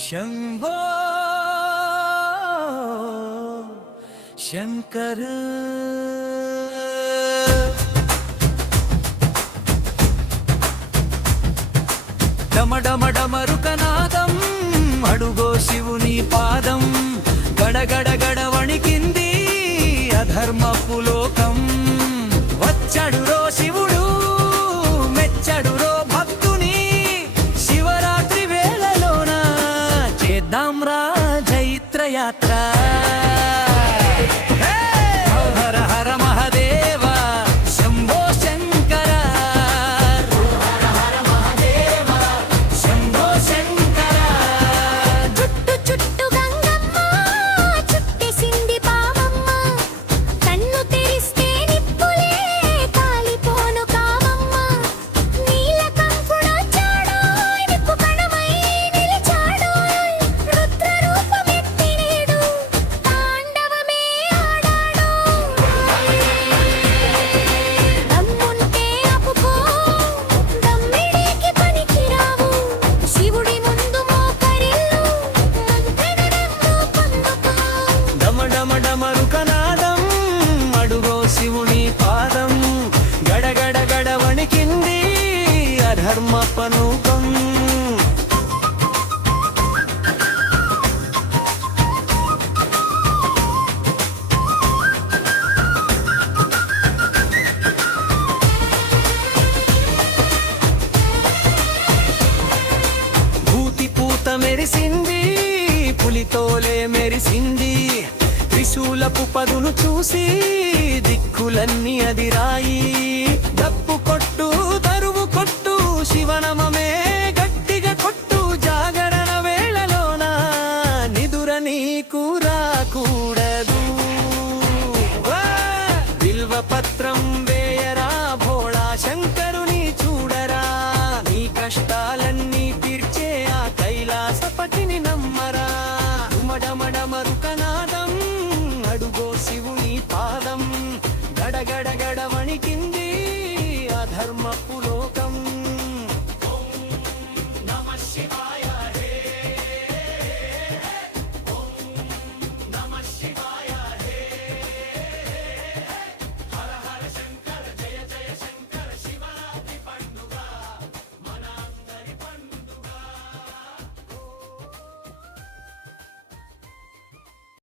शंभो शंकर डम डम डमरुकनादं अडुगो शिवुनी पादं गड गड गड वणिकिंदी अधर्मपु लोकं वच्चडुरो शिवुडु मेच्चडुरो भक्तुनी शिवरात्रि वेळलोन చేద్దాం రా జైత్ర యాత్ర హర హర మహాదేవ శంభో శంకర హర హర మహాదేవ శంభో శంకర చుట్టు చుట్టు గంగమ్మ చుట్టేసింది పావమ్మ కన్ను తెరిస్తే నిప్పులే కాలిపోను కామమ్మ నీలకంఠుడొచ్చాడో నిప్పు కణమై నిలిచాడో రుద్ర రూపమెత్తినేడు తాండవమే ఆడాడు దమ్ముంటే ఆపుకో దమ్మిడికి పనికిరావు శివుడి ముందు మోకరిల్లు మంత్రగణంలో పొందుకో డమ డమ డమరుకనాదం అడుగో శివుని పాదం గడ గడ గడ వణికింది అధర్మ పనుకం భూతి పూత మెరిసింది పులితోలే మెరిసింది త్రిశూలపు పదును చూసి దిక్కులన్నీ అదిరాయి డప్పు కొట్టు దరువు కొట్టు శివనమమే గట్టిగా కొట్టు జాగరణ వేళలోన నిదుర నీకు రాకూడదు బిల్వ పత్రం వేయరా భోళా శంకరుని చూడరా నీ కష్టాలన్నీ తీర్చే ఆ కైలాసపతిని నమ్మరా డమడమడమరుకనాదం అడుగో శివుని పాదం గడ గడ గడ వణికింది అధర్మ